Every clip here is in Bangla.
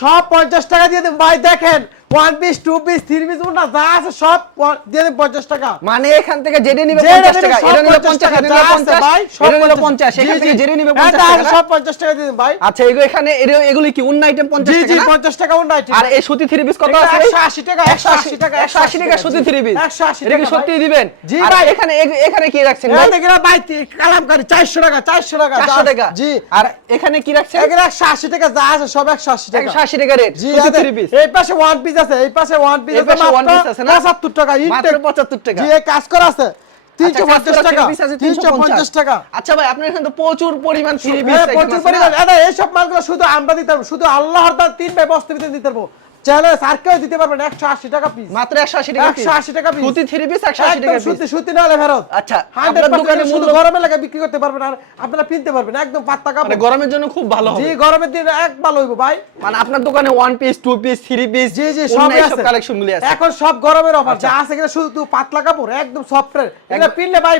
সব পঞ্চাশ টাকা দিয়ে ভাই দেখেন one piece two piece three piece না যা আছে সব দিয়ে দেন পঞ্চাশ টাকা। মানে এখান থেকে জেডে নিবে যেটা 50 নেবে টাকা। এটা নিলে 50 50 এটা নিলে আছে 50 ভাই, সব নিলে 50 50 এখান থেকে জেডে নিবে 50 তা টাকা। সব পঞ্চাশ টাকা দিয়ে ভাই। আচ্ছা এগুলো এখানে এগুলি কি উন্ন আইটেম 50 টাকা জি না? পঞ্চাশ টাকা উন্নয় আর এই সুতি থ্রি পিস কত আছে একশো আশি টাকা একশো আশি টাকা 180 টাকা সুতি থ্রি পিস একশো আশি টাকা সত্যি দিবেন? জি ভাই। এখানে এখানে কি রাখছেন ভাই? চারশো টাকা চারশো টাকা 400 টাকা? জি। আর এখানে কি রাখছেন? এখানে একশো আশি টাকা যা আছে সব একশো আশি টাকা। 180 টাকা রেট জি থ্রি পিস এই পাশে ওয়ান পিস আছে এই পাশে ওয়ান পিস আছে পাশে one মাত্র piece আছে না? পঁচাত্তর টাকা মাত্র 75 টাকা। যে কাজ করা আছে আচ্ছা, টাকা three piece আছে তিনশো পঞ্চাশ টাকা। আচ্ছা ভাই আপনার এখানে তো প্রচুর পরিমাণ থ্রি পিস প্রচুর পরিমাণ। দাদা এইসব মালগুলো শুধু আমরা দিতে পারব শুধু আল্লাহর দান তিন ভাই বস্তা দিতে পারব চাইলে দিতে পারবেন একশো আশি টাকা পিস মাত্র 180 টাকা piece। 180 টাকা piece। সুতি থ্রি পিস 180 একদম টাকা সুতি। সুতি ফেরত আচ্ছা, আপনার দোকানে মূল্য- লাগে বিক্রি করতে পারবেন আর আপনারা কিনতে পারবেন একদম মানে গরমের জন্য খুব ভালো জি গরমের দিনে এক ভালো হইব ভাই মানে আপনার দোকানে one piece two piece three piece জি জি সব আছে কালেকশন গুলি আছে এখন সব গরমের অফার আচ্ছা। যা আছে কিনা শুধু পাতলা কাপড় একদম এগুলো একদম- পিনলে ভাই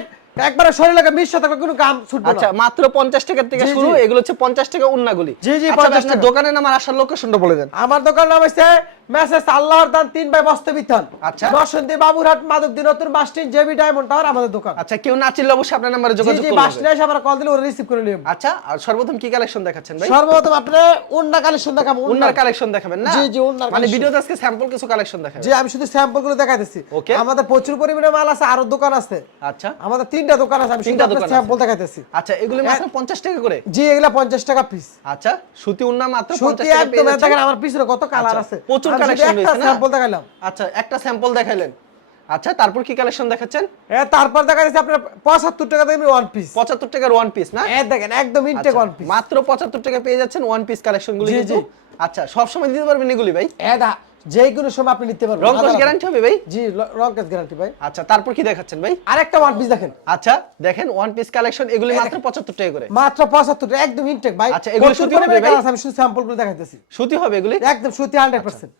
একবারে শরীরে মিশে থাকবে কোনো গাম ছুটবে আচ্ছা মাত্র 50 টাকা থেকে শুরু এগুলো হচ্ছে 50 টাকা উন্নাগুলি। জি, জি, আচ্ছা, 50 আপনার টাকা। দোকানের নাম আর আসার লোকেশনটা বলে দেন। আমার দোকান নাম হচ্ছে মেসেজ আল্লাহর দান তিন ভাই বস্তে বিথান আচ্ছা। দর্শনদী বাবুরহাট মাধবদী নতুন বাস জেবি ডায়মন্ড টাওয়ার আমাদের দোকান। আচ্ছা কেউ না চিনলে অবশ্যই আপনার নাম্বারে জি যোগাযোগ জি করতে বাস এসে আমরা কল দিলে ওরা রিসিভ করে নিব। আচ্ছা আর সর্বপ্রথম কি কালেকশন দেখাচ্ছেন ভাই? সর্বপ্রথম আপনি উন্না কালেকশন দেখাবো উন্নার কালেকশন দেখাবেন না? জি, জি, উন্নার মানে ভিডিওতে আজকে স্যাম্পল কিছু কালেকশন দেখাবেন। জি আমি শুধু স্যাম্পলগুলো দেখাইতেছি। Okay. আমাদের প্রচুর পরিমাণে মাল আছে আরও দোকান আছে। আচ্ছা। আমাদের তিনটা দোকান আছে আমি তিনটা দোকান আছে। দেখাইতেছি। আচ্ছা এগুলি মাত্র 50 টাকা করে? জি এগুলা পঞ্চাশ টাকা পিস আচ্ছা সুতি উন্না মাত্র 50 সত্যি টাকা একদম পেয়ে দেখেন আমার পিছনে কত কালার আচ্ছা, আছে। প্রচুর কালেকশন রয়েছে না? স্যাম্পল দেখাইলাম। আচ্ছা একটা স্যাম্পল দেখাইলেন। আচ্ছা তারপর কি কালেকশন দেখাচ্ছেন? এ তারপর দেখা যাচ্ছে আপনার পঁচাত্তর টাকা দেখবেন ওয়ান পিস 75 টাকার ওয়ান পিস না? এ দেখেন একদম ইনটেক ওয়ান পিস মাত্র 75 টাকা পেয়ে যাচ্ছেন ওয়ান পিস কালেকশন গুলি জি, কিন্তু। জি। আচ্ছা সব সময় দিতে পারবেন এগুলি ভাই? দা যে কোনো সময় আপনি নিতে পারবেন। রং কস গ্যারান্টি হবে ভাই? জি রং কাজ গ্যারান্টি ভাই। আচ্ছা তারপর কি দেখাচ্ছেন ভাই? আরেকটা ওয়ান পিস দেখেন। আচ্ছা দেখেন ওয়ান পিস কালেকশন এগুলি মাত্র 75 টাকা করে। মাত্র পঁচাত্তর টাকা একদম ইনটেক ভাই। আচ্ছা, এগুলো সুতি হবে ভাই? আমি শুধু স্যাম্পলগুলো দেখাইতেছি। সুতি হবে এগুলি? একদম সত্যি হান্ড্রেড পার্সেন্ট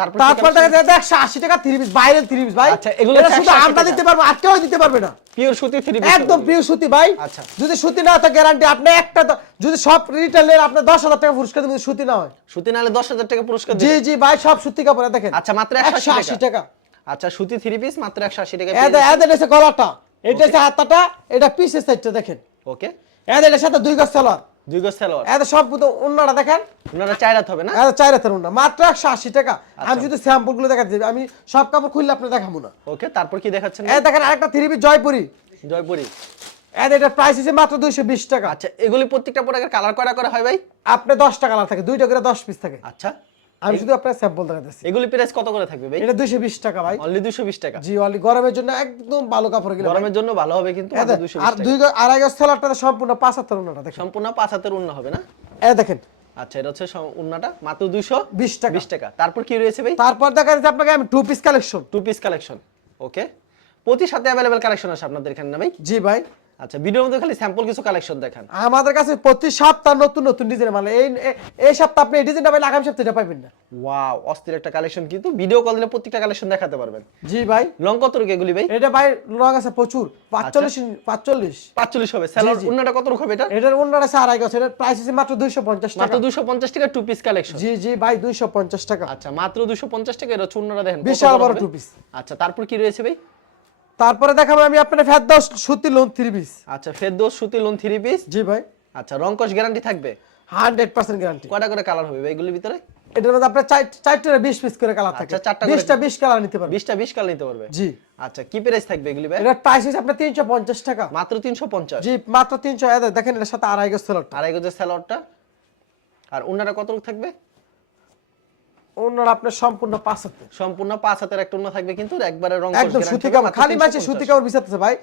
তারপর কি তারপর collection? দেখা যায় একশো আশি টাকা থ্রি পিস বাইরের থ্রি পিস ভাই। আচ্ছা, এগুলো শুধু আমরা দিতে পারব আর কেউ দিতে পারবে না। পিওর সুতি থ্রি পিস একদম প্রিয় সুতি ভাই। আচ্ছা। যদি সুতি না থাকে গ্যারান্টি আপনি একটা যদি সব টাকা পুরস্কার দেবেন সুতি না হয়। সুতি নালে 10000 টাকা পুরস্কার জি জি ভাই সব সুতি কাপড় দেখেন। আচ্ছা মাত্র একশো 180 আশি টাকা। আচ্ছা সুতি থ্রি পিস মাত্র 180 টাকা গলাটা এটা হচ্ছে হাতাটা এটা পিসের দেখেন। ওকে সাথে দুই গজ সালোয়ার। দুই গজ সালোয়ার সব দেখেন? হবে না? মাত্র টাকা। আচ্ছা। আমি শুধু স্যাম্পলগুলো দেখাচ্ছি আমি সব কাপড় খুললে আপনি দেখাবো না। ওকে তারপর কি দেখাচ্ছেন? দেখেন আরেকটা থ্রি পিস জয়পুরি। জয়পুরি। এটা প্রাইস হচ্ছে মাত্র দুইশো বিশ টাকা। আচ্ছা এগুলি প্রত্যেকটা প্রোডাক্টের কালার করা করে হয় ভাই? আপনি দশটা কালার থাকে দুইটা করে দশ পিস থাকে। আচ্ছা। আমি শুধু আপনার স্যাম্পল দেখাতেছি। এগুলি প্রাইস কত করে থাকবে ভাই? এটা দুইশো বিশ টাকা ভাই। অনলি 220 টাকা। জি অলি গরমের জন্য একদম ভালো কাপড় গেলে গরমের জন্য ভালো হবে কিন্তু মাত্র 220 আর দুই আড়াই গজ সেলারটা সম্পূর্ণ পাঁচ হাতের উন্নটা দেখেন। সম্পূর্ণ পাঁচ হাতের উন্না হবে না? এ দেখেন। আচ্ছা এটা হচ্ছে উন্নাটা। মাত্র 220 বিশ টাকা। টাকা। তারপর কি রয়েছে ভাই? তারপর দেখা যাচ্ছে আপনাকে আমি two piece collection two piece collection okay প্রতি সাথে অ্যাভেলেবেল কালেকশন আছে আপনাদের এখানে না ভাই? জি ভাই। আচ্ছা ভিডিওর মধ্যে খালি স্যাম্পল কিছু কালেকশন দেখান। আমাদের কাছে প্রতি সপ্তাহ নতুন নতুন ডিজাইন মানে এই এই সপ্তাহ আপনি এই ডিজাইনটা পাইলে আগামী সপ্তাহে পাবেন না। ওয়াও অস্থির একটা কালেকশন কিন্তু। ভিডিও কল দিলে প্রত্যেকটা কালেকশন দেখাতে পারবেন। জি ভাই। লং কত রুকে এগুলি ভাই? এটা ভাই রং আছে প্রচুর। পাঁচচল্লিশ পাঁচচল্লিশ। 45 হবে। স্যালার। উন্নাটা কত রুক হবে এটা? এটার অন্যটা আছে আড়াই গজ। এটার প্রাইস আছে মাত্র দুইশো পঞ্চাশ টাকা। মাত্র 250 টাকা টু পিস কালেকশন জি জি ভাই দুইশো পঞ্চাশ টাকা। আচ্ছা মাত্র 250 টাকা এর হচ্ছে দেখেন। বিশাল বড় টু পিস আচ্ছা তারপর কি রয়েছে ভাই? তারপরে দেখাবো আমি আপনার ফেরদাউস সুতি লোন থ্রি পিস আচ্ছা ফেরদৌস সুতি লোন থ্রি পিস জি ভাই। আচ্ছা রংকশ গ্যারান্টি থাকবে? হান্ড্রেড পার্সেন্ট গ্যারান্টি কয়টা করে কালার হবে ভাই এগুলির ভিতরে? এটার মধ্যে আপনার চার- চারটে বিশ পিস করে কালার থাকে। আচ্ছা, চারটা করে- বিশটা বিশ কালার নিতে পারবেন 20টা 20 কালার নিতে পারবে? জি। আচ্ছা কি প্রাইস থাকবে এগুলি ভাই? এটার প্রাইস হচ্ছে আপনার তিনশো পঞ্চাশ টাকা। মাত্র 350 জি মাত্র তিনশো দেখেন এটার সাথে আড়াই গজ সেলট আড়াই গজের স্যালাডটা আর উন্নাটা কত রূপ থাকবে? অন্যরা আপনার সম্পূর্ণ পাঁচ হাতে। সম্পূর্ণ পাঁচ হাতের একটা উন্না থাকবে কিন্তু একবারে রং একদম সুতি কাপড় খালি মাঝে সুতি কাপড় বিছাতেছে ভাই।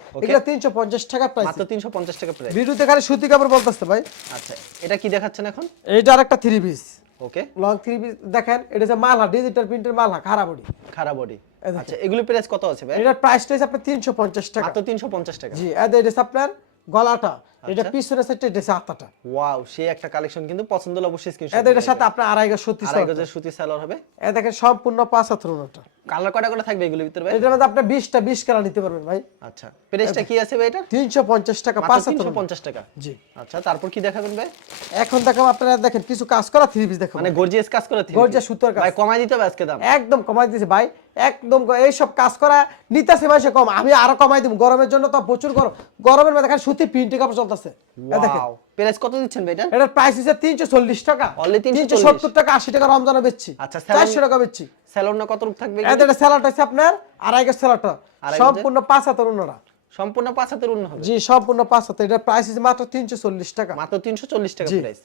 তিনশো পঞ্চাশ টাকা প্রাইস মাত্র 350 টাকা প্রাইস ভিডিওতে খালি সুতি কাপড় বলতেছে ভাই। আচ্ছা এটা কি দেখাচ্ছেন এখন? এইটা আর একটা three piece okay long three piece দেখেন এটা হচ্ছে মালহা ডিজিটাল প্রিন্টের মালহা খারাপ বডি খারাপ বডি আচ্ছা এগুলি প্রাইস কত আছে ভাই? এটার প্রাইসটা হচ্ছে আপনার তিনশো পঞ্চাশ টাকা। মাত্র 350 টাকা। জি এটা আপনার গলাটা এটা আচ্ছা। পিছনের সাইডটা এটা হচ্ছে ওয়াও সে একটা কালেকশন কিন্তু পছন্দ হলে অবশ্যই স্ক্রিনশট এটা এটার সাথে আপনার আড়াই গজ সত্যি আড়াই গজের সুতি সালোয়ার হবে। এ দেখেন সম্পূর্ণ পাঁচ হাতের ওনাটা কালার কয়টা করে থাকবে এগুলোর ভিতরে ভাই? এটার মধ্যে আপনি বিশটা বিশ কালার নিতে পারবেন ভাই। আচ্ছা প্রাইসটা কি আছে ভাই এটা তিনশো পঞ্চাশ টাকা মাত্র পাঁচ হাত তিনশো পঞ্চাশ টাকা। জি। আচ্ছা তারপর কি দেখাবেন ভাই? এখন দেখো আপনারা দেখেন কিছু কাজ করা থ্রি পিস দেখো মানে গর্জিয়াস কাজ করে গর্জিয়াস। সুতোর কাজ। ভাই কমাই দিতে হবে আজকে দাম। একদম কমাই দিয়েছে ভাই একদম ক- এইসব কাজ করা নিতেছে মাসে কম। আমি আরও কমাই দিব গরমের জন্য তো প্রচুর গরম। গরমের মধ্যে দেখেন সুতি প্রিন্ট কাপড় চলতেছে। দেখেন। প্রাইস কত দিচ্ছেন ভাই এটা? এটার প্রাইস হচ্ছে তিনশো চল্লিশ টাকা। Only 340 তিনশো সত্তর টাকা আশি টাকা রমজানে বেচছি। আচ্ছা, salon- চারশো টাকা বেচছি। স্যালোন কত রূপ থাকবে এটা স্যালাড হচ্ছে আপনার আড়াই গেজ স্যালাড আড়াই সম্পূর্ণ পাঁচ হাতের অন্যরা সম্পূর্ণ পাঁচ হাতের উন্ন হবে? জি সম্পূর্ণ পাঁচ হাতের। এটা প্রাইস মাত্র তিনশো চল্লিশ টাকা। মাত্র তিনশো চল্লিশ টাকা জি। প্রাইস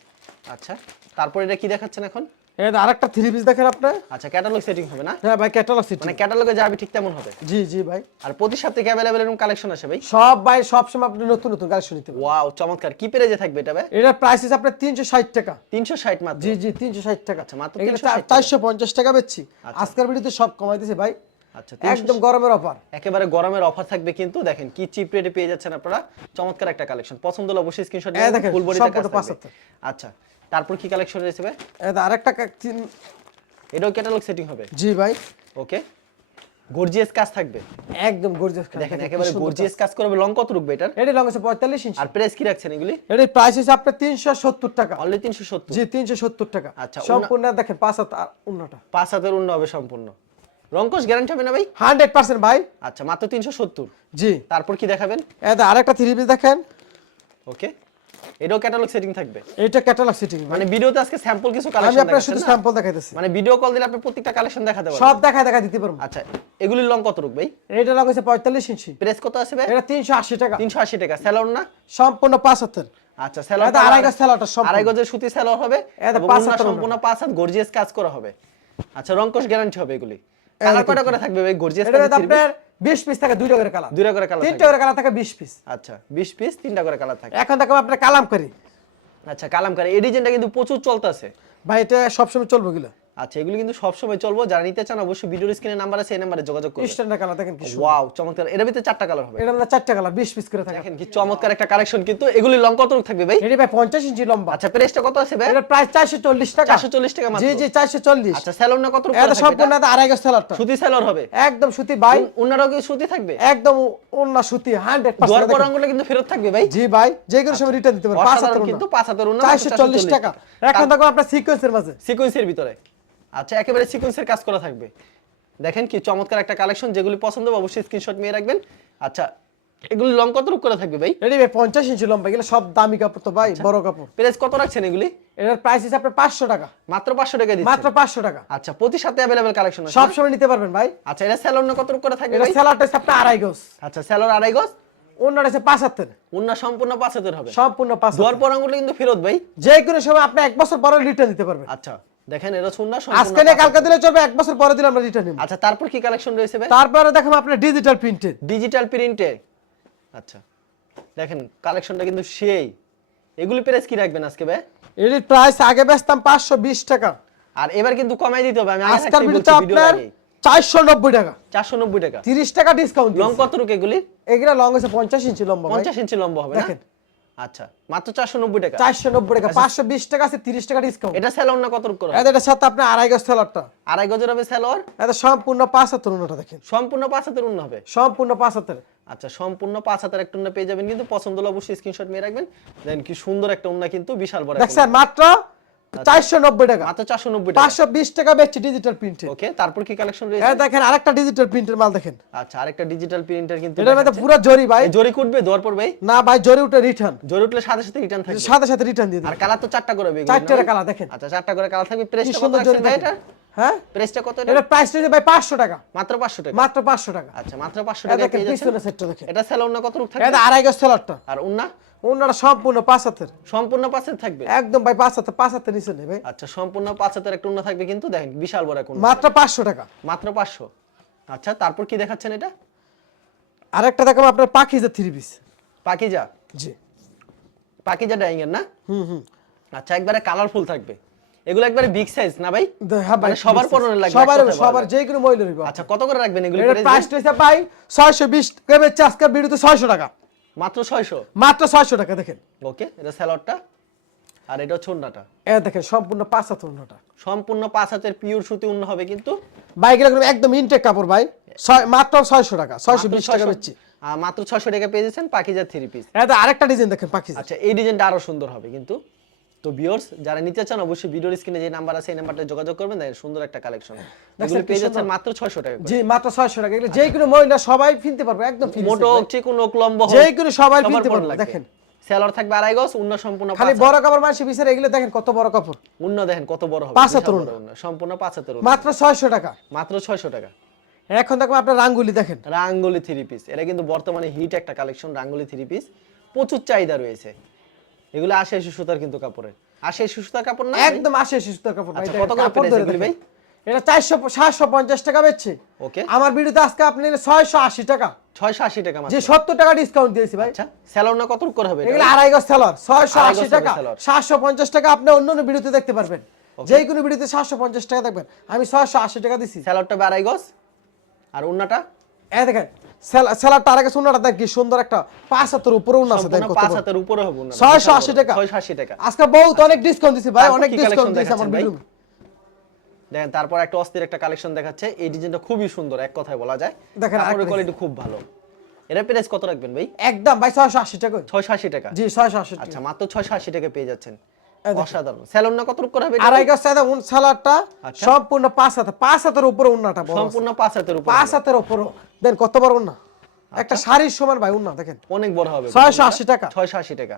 আচ্ছা তারপর এটা কি দেখাচ্ছেন এখন? এটা আরেকটা থ্রি পিস দেখেন আপনার আচ্ছা ক্যাটালগ সেটিং হবে না? হ্যাঁ ভাই ক্যাটালগ সিটি মানে ক্যাটালগে যাবে ঠিক তেমন হবে? জি জি ভাই। আর প্রতি সপ্তাহে এরকম কালেকশন আসে ভাই? সব ভাই সব সময় আপনি নতুন নতুন কালেকশন নিতে পারবেন। ওয়াও চমৎকার। কি পেরেজে থাকবে এটা ভাই? এটার প্রাইস হচ্ছে আপনার তিনশো ষাট টাকা। তিনশো ষাট মাত্র? জি জি তিনশো ষাট টাকা। আচ্ছা, মাত্র এখানে 360 টাকা। বেচছি। আচ্ছা। আজকের ভিডিওতে সব কমাই দিয়েছে ভাই। আচ্ছা একদম গরমের অফার একেবারে গরমের অফার থাকবে কিন্তু দেখেন কি চিপ রেটে পেয়ে যাচ্ছেন আপনারা। চমৎকার একটা কালেকশন পছন্দ হলে অবশ্যই স্ক্রিনশট দেখেন, ফুল বডিতে। আচ্ছা তারপর কি কালেকশন রয়েছে ভাই? এটা আরেকটা এটাও ক্যাটালগ সেটিং হবে? জি ভাই। ওকে গর্জিয়াস কাজ থাকবে? একদম গর্জিয়াস কাজ দেখেন একেবারে গর্জিয়াস কাজ। করবে। লং কত রুকবে এটার? এটি লং আছে পঁয়তাল্লিশ ইঞ্চি। আর প্রাইস কি রাখছেন এগুলি? এটির প্রাইস হচ্ছে আপনার তিনশো সত্তর টাকা। অনলি তিনশো সত্তর? জি তিনশো সত্তর টাকা। আচ্ছা, সম্পূর্ণ দেখেন পাঁচ হাত আর অন্যটা পাঁচ হাতের উন্ন হবে সম্পূর্ণ। রঙ্কশ গ্যারান্টি হবে না ভাই? হান্ড্রেড পার্সেন্ট ভাই। আচ্ছা মাত্র তিনশো সত্তর। জি। তারপর কি দেখাবেন? এটা আরেকটা থ্রি পিস দেখেন। ওকে এটাও ক্যাটালগ সেটিং থাকবে? এটা ক্যাটালগ সিটিং মানে ভিডিওতে আজকে স্যাম্পল কিছু আমি কালেকশন শুধু স্যাম্পল দেখাইতেছি। মানে ভিডিও কল দিলে আপনি প্রত্যেকটা কালেকশন দেখাতে পারবেন। সব দেখা দেখা দিতে পারব। আচ্ছা এগুলির লং কত রুক ভাই? এটা লং আছে পঁয়তাল্লিশ ইঞ্চি। প্রেস কত আছে ভাই? এটা তিনশো আশি টাকা। তিনশো আশি টাকা। স্যালোর না? সম্পূর্ণ পাঁচ হাতের আচ্ছা স্যালোর এটা আড়াই গজ। আড়াই গজের সুতি হবে এটা এবং পাঁচ ওড়না হাতের সম্পূর্ণ পাঁচ হাত গর্জিয়াস কাজ করা হবে। আচ্ছা রঙ্কশ গ্যারান্টি হবে এগুলি। কালার। করে থাকবে ভাই? গর্জিয়াস এটা আপনার বিশ পিস থাকে দুইটা করে কালার দুইটা করে কালার তিনটা করে কালার থাকে বিশ পিস আচ্ছা বিশ পিস তিনটা করে কালার থাকে। এখন দেখো আপনার কালাম করি। আচ্ছা কালাম করি। এই ডিজাইনটা কিন্তু প্রচুর চলতেছে। ভাই এটা সবসময় চলবে গেলো আচ্ছা এগুলো কিন্তু সবসময় চলবো। যারা নিতে চান অবশ্যই ভিডিওর স্ক্রিনে নাম্বার আছে এই নাম্বারে যোগাযোগ করবেন। স্ট্যান্ডার্ড কালার দেখেন কি সুন্দর। ওয়াও চমৎকার। এর ভিতরে চারটা কালার হবে। এটা আমরা চারটা কালার বিশ পিস করে থাকে। দেখেন কি চমৎকার একটা কালেকশন কিন্তু। এগুলি লং কত থাকবে ভাই? এটি ভাই পঞ্চাশ ইঞ্চি লম্বা। আচ্ছা প্রাইসটা কত আছে ভাই? এটার প্রাইস চারশো চল্লিশ টাকা। 440 টাকা মাত্র। জি জি চারশো চল্লিশ। আচ্ছা স্যালোর না কত এটা সম্পূর্ণ এটা আড়াই গজ স্যালাডটা সুতি স্যালোর হবে। একদম সুতি ভাই উনারও কি সুতি থাকবে? একদম অন্য সুতি হান্ড্রেড দর পার্সেন্ট পরাঙ্গটা কিন্তু ফেরত থাকবে ভাই। জি ভাই যে কোনো সময় রিটার্ন দিতে পারবেন অসাধারণ হাতের কিন্তু পাঁচ হাতের উন্নত চারশো চল্লিশ টাকা। এখন দেখো আপনার সিকোয়েন্সের মাঝে। সিকোয়েন্সের ভিতরে। আচ্ছা একেবারে সিকোয়েন্সের কাজ করা থাকবে। দেখেন কি চমৎকার একটা কালেকশন যেগুলি পছন্দ হবে অবশ্যই স্ক্রিনশট নিয়ে রাখবেন। আচ্ছা এগুলি লং কত রূপ করে থাকবে ভাই? এটি ভাই পঞ্চাশ ইঞ্চি লম্বা এগুলো সব দামি কাপড় তো ভাই আচ্ছা। বড় কাপড়। প্রাইস কত রাখছেন এগুলি? এটার প্রাইস হিসেবে আপনার পাঁচশো টাকা। মাত্র পাঁচশো টাকা দিচ্ছেন। মাত্র পাঁচশো টাকা। আচ্ছা প্রতি সাথে অ্যাভেলেবেল কালেকশন আছে সব সময় নিতে পারবেন ভাই। আচ্ছা এটা স্যালোর না কত রূপ করে থাকবে এটা ভাই? স্যালাডটা হচ্ছে আপনার আড়াই গজ। আচ্ছা স্যালোর আড়াই গজ? অন্যটা পাঁচ হাতের। উন্না সম্পূর্ণ পাঁচ হাতের হবে। সম্পূর্ণ পাঁচ দর হাতের। পরাঙ্গটা কিন্তু ফেরত ভাই। যে কোনো সময় আপনি এক বছর পরে রিটার্ন দিতে পারবেন। আচ্ছা। দেখেন এটা আজকে নিয়ে কালকে দিলে চলবে এক বছর পরে দিলে আমরা রিটার্ন নিব। আচ্ছা তারপর কি কালেকশন রয়েছে ভাই? তারপরে আপনার ডিজিটাল প্রিন্টেড ডিজিটাল প্রিন্টে আচ্ছা দেখেন কালেকশনটা কিন্তু সেই। এগুলি প্রাইস কি রাখবেন আজকে ভাই? এটির প্রাইস আগে বেচতাম পাঁচশো বিশ টাকা। আর এবার কিন্তু কমাই দিতে হবে আমি আজকাল ভিডিওতে আপনার চারশো নব্বই টাকা। চারশো নব্বই টাকা। তিরিশ টাকা ডিসকাউন্ট লং কত রুক এগুলি? এগুলা লং আছে পঞ্চাশ ইঞ্চি লম্বা ভাই। পঞ্চাশ ইঞ্চি লম্বা হবে না? দেখেন। আচ্ছা মাত্র চারশো নব্বই টাকা। চারশো নব্বই টাকা পাঁচশো বিশ টাকা আছে তিরিশ টাকা ডিসকাউন্ট এটা সেলর না কত করে? এটা এটার সাথে আপনি আড়াই গজ সেলরটা আড়াই গজের হবে সেলর এটা সম্পূর্ণ পাঁচ হাতের উন্নটা দেখেন। সম্পূর্ণ পাঁচ হাতের উন্ন হবে? সম্পূর্ণ পাঁচ হাতের আচ্ছা সম্পূর্ণ পাঁচ হাতের একটা উন্না পেয়ে যাবেন কিন্তু পছন্দ হলে অবশ্যই স্ক্রিনশট নিয়ে রাখবেন। দেন কি সুন্দর একটা উন্ন কিন্তু বিশাল বড় দেখেন মাত্র চারশো নব্বই টাকা। মাত্র চারশো নব্বই টাকা। পাঁচশো বিশ টাকা বেচছে ডিজিটাল প্রিন্টে ওকে তারপর কি কালেকশন রয়েছে? এটা দেখেন আরেকটা ডিজিটাল প্রিন্টের মাল দেখেন। আচ্ছা আরেকটা ডিজিটাল প্রিন্টার কিন্তু এটার মধ্যে পুরো জরি ভাই। জরি কুটবে দেওয়ার পর ভাই? না ভাই জরি উঠে রিটার্ন জরি উঠলে সাথে সাথে রিটার্ন থাকবে। সাথে সাথে রিটার্ন দিয়ে আর কালার তো চারটা করে চারটে? কালার দেখেন। আচ্ছা চারটা করে কালার থাকবে। প্রেসটা কত সুন্দর ভাই এটা? হ্যাঁ? প্রেসটা কত এটা? এটা প্রাইস ভাই পাঁচশো টাকা। মাত্র 500 টাকা? মাত্র পাঁচশো টাকা। আচ্ছা মাত্র 500 টাকা দেখেন পেয়ে সেটটা দেখেন। এটা সেল অন্য কত রূপ থাকবে? এটা আড়াই গজ স্যালাডটা আর উন্না? অন্যটা সম্পূর্ণ পাঁচ হাতের। সম্পূর্ণ পাঁচ পাঁচে থাকবে? একদম ভাই পাঁচ হাতে পাঁচ হাতে নিচে নেবে। আচ্ছা সম্পূর্ণ পাঁচ হাতের একটা উন্না থাকবে কিন্তু দেখেন বিশাল বড় একটা মাত্র পাঁচশো টাকা। মাত্র 500 আচ্ছা তারপর কি দেখাচ্ছেন এটা? আরেকটা দেখাবো আপনার যে থ্রি পিস। পাকিজা জি। পাকিজা ডাইং এর না? হুম হুম। আচ্ছা একবারে কালারফুল থাকবে। এগুলো একবারে বিগ সাইজ না ভাই? হ্যাঁ ভাই মানে সবার পরনে লাগবে, সবার সবার যে কোনো মহিলা নিবে। আচ্ছা কত করে রাখবেন এগুলো প্রাইস রয়েছে ভাই ছয়শো বিশ কেবে আজকের ভিডিওতে ছয়শো টাকা। মাত্র 600 মাত্র ছয়শো টাকা দেখেন। ওকে এটা স্যালাডটা আর এটা হচ্ছে উন্নাটা এ দেখেন সম্পূর্ণ পাঁচ হাত উন্নটা সম্পূর্ণ পাঁচ হাতের পিওর সুতি উন্ন হবে কিন্তু। ভাই এরকম একদম ইনটেক কাপড় ভাই। মাত্র ছয়শো টাকা ছয়শো বিশ টাকা বেচছি। মাত্র ছয়শো টাকা পেয়ে যাচ্ছেন পাকিজার থ্রি পিস এটা আরেকটা ডিজাইন দেখেন পাখি আচ্ছা এই ডিজাইনটা আরও সুন্দর হবে কিন্তু। তো ভিউয়ার্স যারা নিতে চান অবশ্যই ভিডিওর স্ক্রিনে যে নাম্বার আছে এই নাম্বারটা যোগাযোগ করবেন দেখেন সুন্দর একটা কালেকশন এগুলো পেয়ে যাচ্ছেন মাত্র 600 টাকা জি মাত্র ছয়শো টাকা। এগুলো যে কোনো মহিলা সবাই কিনতে পারবে একদম free মোটো ভাই। চিকন হোক যে কোনো সবাই কিনতে পারবে দেখেন। সেলর থাকবে আড়াই গজ উন্ন সম্পূর্ণ খালি বড় কাপড় মানুষের বিচারে এগুলো দেখেন কত বড় কাপড়। উন্ন দেখেন কত বড় হবে। পাঁচ বিশাল হাতের বড় উন্ন। উন্ন, সম্পূর্ণ পাঁচ হাতের উন্ন। মাত্র ছয়শো টাকা। মাত্র 600 টাকা। এখন দেখো আপনার রাঙ্গুলি দেখেন। রাঙ্গুলি থ্রি পিস এটা কিন্তু বর্তমানে হিট একটা কালেকশন রাঙ্গুলি থ্রি পিস প্রচুর চাহিদা রয়েছে। এগুলো আশি সুতার কিন্তু কাপড়ের আশি আশি সুতার কাপড় না একদম আসে সুতার কাপড় ভাই আচ্ছা, কত করে কাপড় ধরে ভাই? এটা চারশো সাতশো পঞ্চাশ টাকা বেচছে। ওকে। আমার ভিডিওতে আজকে আপনি ছয়শো আশি টাকা। ছয়শো আশি টাকা যে সত্তর টাকা ডিসকাউন্ট দিয়েছি ভাই। আচ্ছা সেলর না কত করে হবে এগুলো আড়াই গজ সেলর ছয়শো আশি টাকা। সাতশো পঞ্চাশ টাকা আপনি অন্য অন্য ভিডিওতে দেখতে পারবেন। যে কোনো ভিডিওতে সাতশো পঞ্চাশ টাকা দেখবেন। আমি ছয়শো আশি টাকা দিছি। স্যালাডটা আড়াই গজ। আর উন্নাটা এই দেখেন সেলারটা আরেক সোনাটা দেখ কি সুন্দর একটা পাঁচ হাতের আছে দেখেন কত পাঁচ হাতের উপরে হবে। ছয়শো আশি টাকা। ছয়শো আশি টাকা। আজকে বহুত অনেক ডিসকাউন্ট দিছি ভাই অনেক ডিসকাউন্ট দিয়েছে আমার ভিডিও দেখেন তারপর একটা অস্থির একটা কালেকশন দেখাচ্ছে। এই ডিজাইনটা খুবই সুন্দর এক কথায় বলা যায়। দেখেন কাপড়ের কোয়ালিটি খুব ভালো। এটা প্রাইস কত রাখবেন ভাই? একদম ভাই ছয়শো আশি টাকা। ছয়শো আশি টাকা। জি ছয়শো আশি টাকা। আচ্ছা মাত্র ছয়শো আশি টাকা পেয়ে যাচ্ছেন। অসাধারণ। স্যালন না কত হবে আড়াই গজ সাদা উন সালাডটা আচ্ছা। সম্পূর্ণ পাঁচ হাতে পাঁচ হাতের উপরে উন্নাটা বড় আছে। সম্পূর্ণ পাঁচ হাতের উপর পাঁচ হাতের উপরে দেন কত বড় উন্না? একটা শাড়ির সমান ভাই উন্না দেখেন। অনেক বড় হবে। 680 টাকা।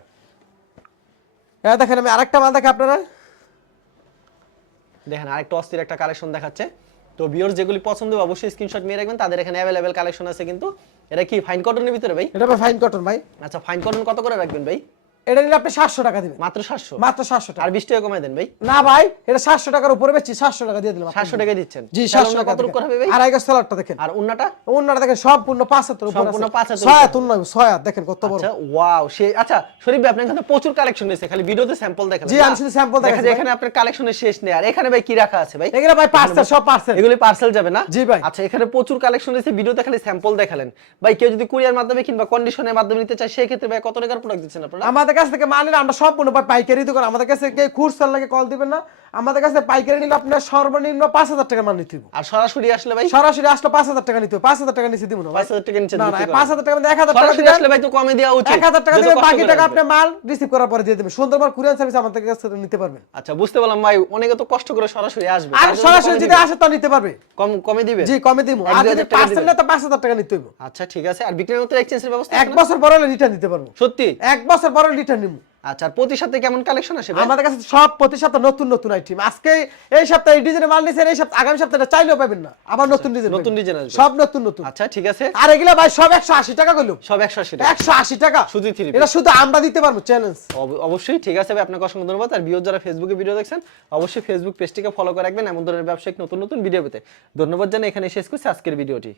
দেখেন আমি আরেকটা মাল দেখে আপনারা। দেখেন আরেকটা অস্থির একটা কালেকশন দেখাচ্ছে। তো বিয়র যেগুলি পছন্দ অবশ্যই স্ক্রিনশট নিয়ে রাখবেন। তাদের এখানে অ্যাভেলেবেল কালেকশন আছে কিন্তু। এটা কি ফাইন কটনের ভিতরে ভাই? এটা ফাইন কটন ভাই। আচ্ছা ফাইন কটন কত করে রাখবেন ভাই? এটা নিলে আপনি সাতশো টাকা দিবেন। মাত্র সাতশো? মাত্র সাতশো টাকা। আর বিশ টাকা কমাই দেন ভাই। না ভাই এটা সাতশো টাকার উপরে বেচছি সাতশো টাকা দিয়ে দিলাম সাতশো টাকা দিচ্ছেন? জি সাতশো টাকা কত হবে ভাই? দেখেন। আর উন্নাটা? উন্নাটা দেখেন সম্পূর্ণ সম্পূর্ণ ছয় উপরে। হাত উন্নয় ছয় হাত দেখেন কত বড়। আচ্ছা ওয়াও সে আচ্ছা শরীফ ভাই আপনার এখানে প্রচুর কালেকশন রয়েছে খালি ভিডিওতে স্যাম্পল দেখালেন জি, আমি শুধু sample দেখা যায় ভাই। এখানে আপনার কালেকশনের শেষ নেই আর এখানে ভাই কি রাখা আছে ভাই? এগুলো ভাই পার্সেল সব পার্সেল এগুলি পার্সেল যাবে না? জি ভাই। আচ্ছা এখানে প্রচুর কালেকশন রয়েছে ভিডিওতে খালি স্যাম্পল দেখালেন। ভাই কেউ যদি কুরিয়ার মাধ্যমে কিংবা কন্ডিশনের মাধ্যমে নিতে চায় সেই ক্ষেত্রে ভাই কত টাকার প্রোডাক্ট দিচ্ছেন আপনারা? আমাদের কাছ থেকে মানে আমরা সম্পূর্ণ পাই পাইকারি দোকান আমাদের কাছে কে খুচরা লাগে, কল দিবেন না। আমাদের কাছে পাইকারি নিলে আপনার সর্বনিম্ন পাঁচ হাজার টাকা মাল নিতে হবে আর সরাসরি আসলে ভাই? সরাসরি আসলে পাঁচ হাজার টাকা নিতে হবে পাঁচ হাজার টাকা নিচে দিব না পাঁচ হাজার টাকা নিচে না। পাঁচ হাজার টাকা এক হাজার টাকা আসলে ভাই তো কমে দেওয়া উচিত। এক হাজার টাকা দিবেন বাকি টাকা আপনি মাল রিসিভ করার পরে দিয়ে দেবেন। সুন্দরবন কুরিয়ার সার্ভিস আমাদের কাছ নিতে পারবেন আচ্ছা বুঝতে পারলাম ভাই। অনেকে তো কষ্ট করে সরাসরি আসবে। আর সরাসরি যদি আসে তো নিতে পারবে। কম কমে দিবে? জি কমে দিব। আর যদি পার্সেল না তো পাঁচ হাজার টাকা নিতে হবে আচ্ছা ঠিক আছে। আর বিক্রির মতো এক্সচেঞ্জের ব্যবস্থা এক? বছর পরে রিটার্ন দিতে পারব। সত্যি? এক বছর পরে রিটার্ন নিব। আচ্ছা প্রতি সপ্তাহে কেমন কালেকশন আসে আমাদের কাছে সব প্রতি সপ্তাহ নতুন নতুন আইটেম আজকে এই সপ্তাহে এই ডিজাইনের মাল নিছেন এই সপ্তাহ আগামী সপ্তাহে চাইলেও পাবেন না। আবার নতুন ডিজাইন নতুন ডিজাইন আসবে। সব নতুন নতুন। আচ্ছা ঠিক আছে। আর এগুলা ভাই সব একশো আশি টাকা করল সব একশো আশি টাকা। একশো আশি টাকা। শুধু piece। এটা শুধু আমরা দিতে পারব চ্যালেঞ্জ অব- অবশ্যই ঠিক আছে ভাই আপনাকে অসংখ্য ধন্যবাদ। আর যারা ফেসবুকে ভিডিও দেখছেন অবশ্যই ফেসবুক পেজটিকে ফলো করে রাখবেন। এমন ধরনের ব্যবসায়িক নতুন নতুন ভিডিও পেতে। ধন্যবাদ জানাই এখানে শেষ করছি আজকের ভিডিওটি